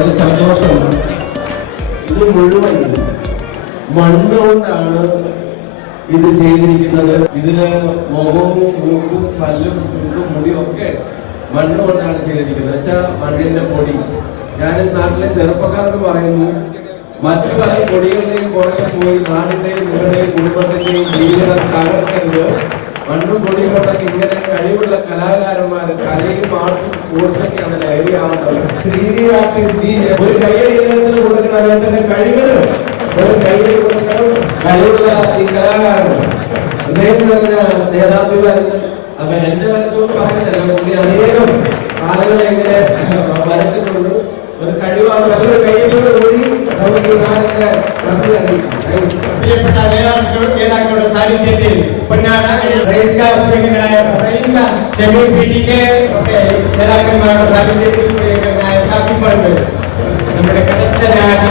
ഒരു സന്തോഷം. ഇത് മുഴുവൻ മണ്ണുകൊണ്ടാണ് ഇത് ചെയ്തിരിക്കുന്നത്. ഇതില് മുഖവും മൂക്കും പല്ലും ചുണ്ടും മുടിയും ഒക്കെ മണ്ണുകൊണ്ടാണ് ചെയ്തിരിക്കുന്നത്. വെച്ചാൽ മണ്ണിന്റെ പൊടി. ഞാൻ നാട്ടിലെ ചെറുപ്പക്കാരോട് പറയുന്നു, മറ്റു പല പൊടികളുടെയും പുറകെ പോയി നാടിന്റെയും നിങ്ങളുടെയും കുടുംബത്തിന്റെയും ജീവിതം തകർക്കരുത്. മണ്ണും പൊടിയും കൊണ്ടൊക്കെ ഇങ്ങനെ കഴിവുള്ള കലാകാരന്മാർ കലയും ആർട്സും സ്പോർട്സും ഒക്കെയാണ് ലഹരിയാവുന്നത്. 3D ആർട്ടിസ്റ്റ് ഒരു കയ്യടി ഇദ്ദേഹത്തിന് കൊടുക്കണം. അദ്ദേഹത്തിന്റെ കഴിവിന് ഒരു കയ്യടി കൊടുക്കണം. കഴിവുള്ള ഈ കലാകാരൻ അദ്ദേഹത്തിന് സ്നേഹാഭിമാനം. അപ്പൊ എന്റെ വരച്ചോണ്ട് പറയുന്നില്ല, അനേകം ആളുകളെ ഇങ്ങനെ വരച്ചിട്ടുണ്ട്. ഒരു കഴിവാണ്. നല്ലൊരു കയ്യിലൂടെ കൂടി നമുക്ക് ഈ നാടിന്റെ നന്ദി അറിയിക്കാം. പ്രിയപ്പെട്ട നേതാക്കളുടെ സാന്നിധ്യത്തിൽ പൊന്നാട അധ്യക്ഷനായ ഷമീർ പീഡികെ നേതാക്കന്മാരുടെ സാന്നിധ്യത്തിൽ പ്രിയങ്കരനായ ഷാഫി പറമ്പിൽ നമ്മുടെ കടത്തനാട്